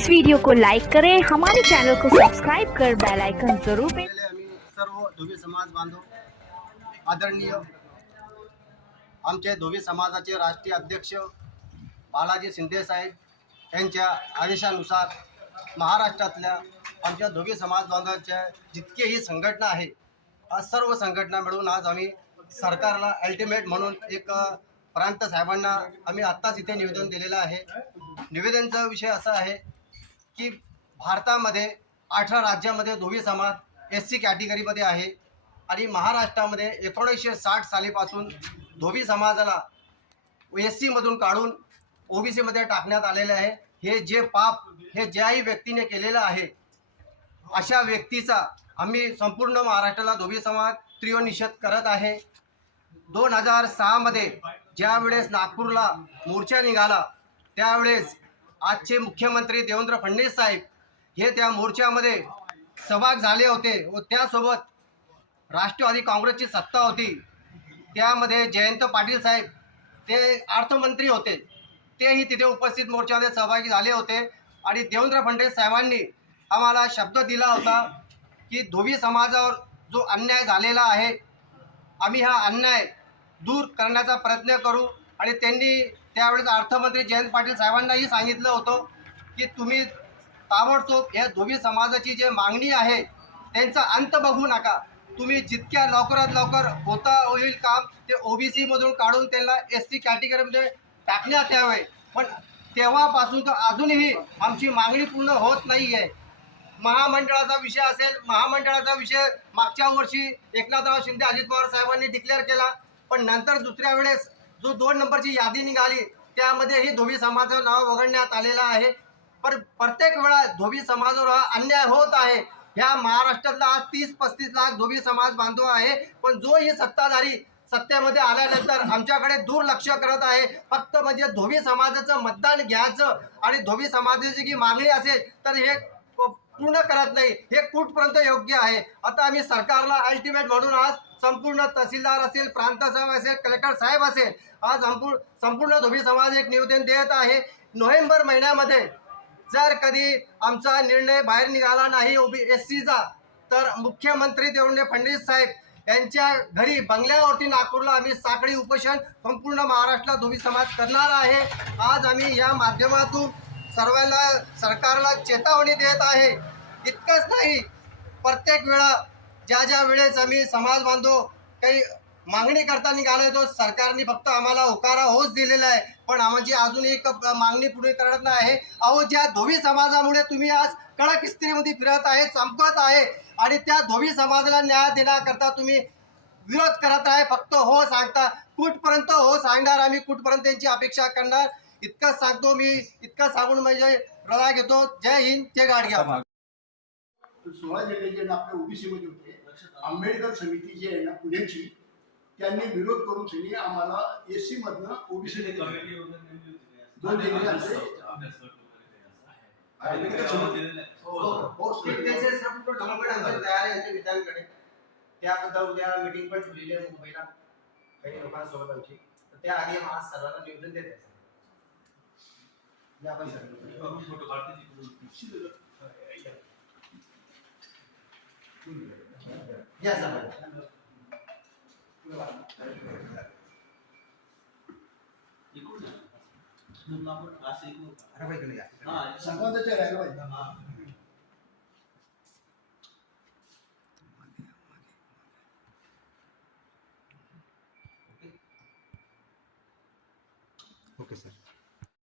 इस video को like करें, हमारे चैनल को सब्सक्राइब कर बेल आइकन जरूर आम्ही सर्व धोबी समाज बांधव आदरणीय आमचे धोबी समाजाचे राष्ट्रीय अध्यक्ष बालाजी शिंदे साहेब यांच्या आदेशानुसार महाराष्ट्रातल्या आमच्या धोबी समाज बांधवांच्या जितकेही संघटना आहे आज सर्व संघटना मिळून आज आम्ही सरकारला अल्टिमेट म्हणून एक प्रांत साहेबांना आम्ही आत्ताच इथे निवेदन दिलेलं आहे। निवेदनचा विषय असा आहे की भारतामध्ये 18 राज्यामध्ये धोबी समाज SC कॅटेगरीमध्ये आहे आणि महाराष्ट्रामध्ये 1960 सालीपासून धोबी समाजाला SC मधून काढून OBC मध्ये टाकण्यात आलेले आहे। हे जे पाप हे ज्याही व्यक्तीने केलेलं आहे अशा व्यक्तीचा आम्ही संपूर्ण महाराष्ट्राला धोबी समाज तीव्र निषेध करत आहे। 2006 मध्ये ज्यावेळेस नागपूरला मोर्चा निघाला त्यावेळेस आजचे मुख्यमंत्री देवेंद्र फडणवीस साहेब हे त्या मोर्चामध्ये सहभाग झाले होते व त्यासोबत राष्ट्रवादी काँग्रेसची सत्ता होती। त्यामध्ये जयंत पाटील साहेब ते अर्थमंत्री होते, तेही तिथे उपस्थित मोर्चामध्ये सहभागी झाले होते आणि देवेंद्र फडणवीस साहेबांनी आम्हाला शब्द दिला होता की धोबी समाजावर जो अन्याय झालेला आहे आम्ही हा अन्याय दूर करण्याचा प्रयत्न करू। आणि त्यांनी त्यावेळेस अर्थमंत्री जयंत पाटील साहेबांनाही सांगितलं होतं की तुम्ही ताबडतोब या धोबी समाजाची जे मागणी आहे त्यांचा अंत बघू नका, तुम्ही जितक्या लवकरात लवकर होता होईल काम ते OBC मधून काढून त्यांना SC कॅटेगरीमध्ये टाकण्यात यावे। पण तेव्हापासून तर अजूनही आमची मागणी पूर्ण होत नाही आहे। महामंडळाचा विषय असेल, महामंडळाचा विषय मागच्या वर्षी एकनाथराव शिंदे अजित पवार साहेबांनी डिक्लेअर केला, पण नंतर दुसऱ्या वेळेस जो 2 नंबरची यादी निघाली त्यामध्येही धोबी समाजाचं नाव वगळण्यात आलेलं आहे। पण प्रत्येक वेळा धोबी समाजावर हा अन्याय होत आहे। ह्या महाराष्ट्रातला आज 30-35 लाख धोबी समाज बांधव आहे, पण जो ही सत्ताधारी सत्तेमध्ये आल्यानंतर आमच्याकडे दुर्लक्ष करत आहे। फक्त म्हणजे धोबी समाजाचं मतदान घ्यायचं आणि धोबी समाजाची जी मागणी असेल तर हे पूर्ण करत नाही, हे कुठपर्यंत योग्य आहे। आता आम्ही सरकारला अल्टिमेट म्हणून आज संपूर्ण तहसीलदार असेल, प्रांत साहेब असेल, कलेक्टर साहेब असेल, आज संपूर्ण धोबी समाज एक निवेदन देत आहे। नोव्हेंबर महिन्यामध्ये जर कधी आमचा निर्णय बाहेर निघाला नाही SCचा तर मुख्यमंत्री देवेंद्र फडणवीस साहेब यांच्या घरी बंगल्यावरती नागपूरला आम्ही साखळी उपोषण संपूर्ण महाराष्ट्रात धोबी समाज करणार आहे। आज आम्ही या माध्यमातून सर्वांना सरकारला चेतावणी देत आहे। इतकंच नाही, प्रत्येक वेळा ज्या वेळेस आम्ही समाज बांधव काही मागणी करता निघालो तो सरकारने फक्त आम्हाला होकारा होच दिलेला आहे, पण आमची अजून एक मागणी पुढे करत नाही आहे। अहो ज्या धोबी समाजामुळे तुम्ही आज कडक इस्त्रीमध्ये फिरत आहे, चमकत आहे आणि त्या धोबी समाजाला न्याय देण्याकरता तुम्ही विरोध करत आहे, फक्त हो सांगता। कुठपर्यंत हो सांगणार आम्ही, कुठपर्यंत त्यांची अपेक्षा करणार, इतकंच सांगतो मी। इतकं सांगून म्हणजे रजा घेतो। जय हिंद, जय गाडगे। 16 जिल्हे जे आपल्या OBC मध्ये होते, आंबेडकर समिती जी आहे ना पुण्याची, त्यांनी विरोध करून सनी आम्हाला SC मधनं OBC मध्ये 2 जिल्हे आमचे त्याबद्दल उद्या मीटिंग पण ठेवलेली आहे मुंबईला काही लोकांसोबत आमची, तर त्या आधी आज सर्वांना निवेदन देत आहे। संबंधाचे राहिला पाहिजे। Okay sir.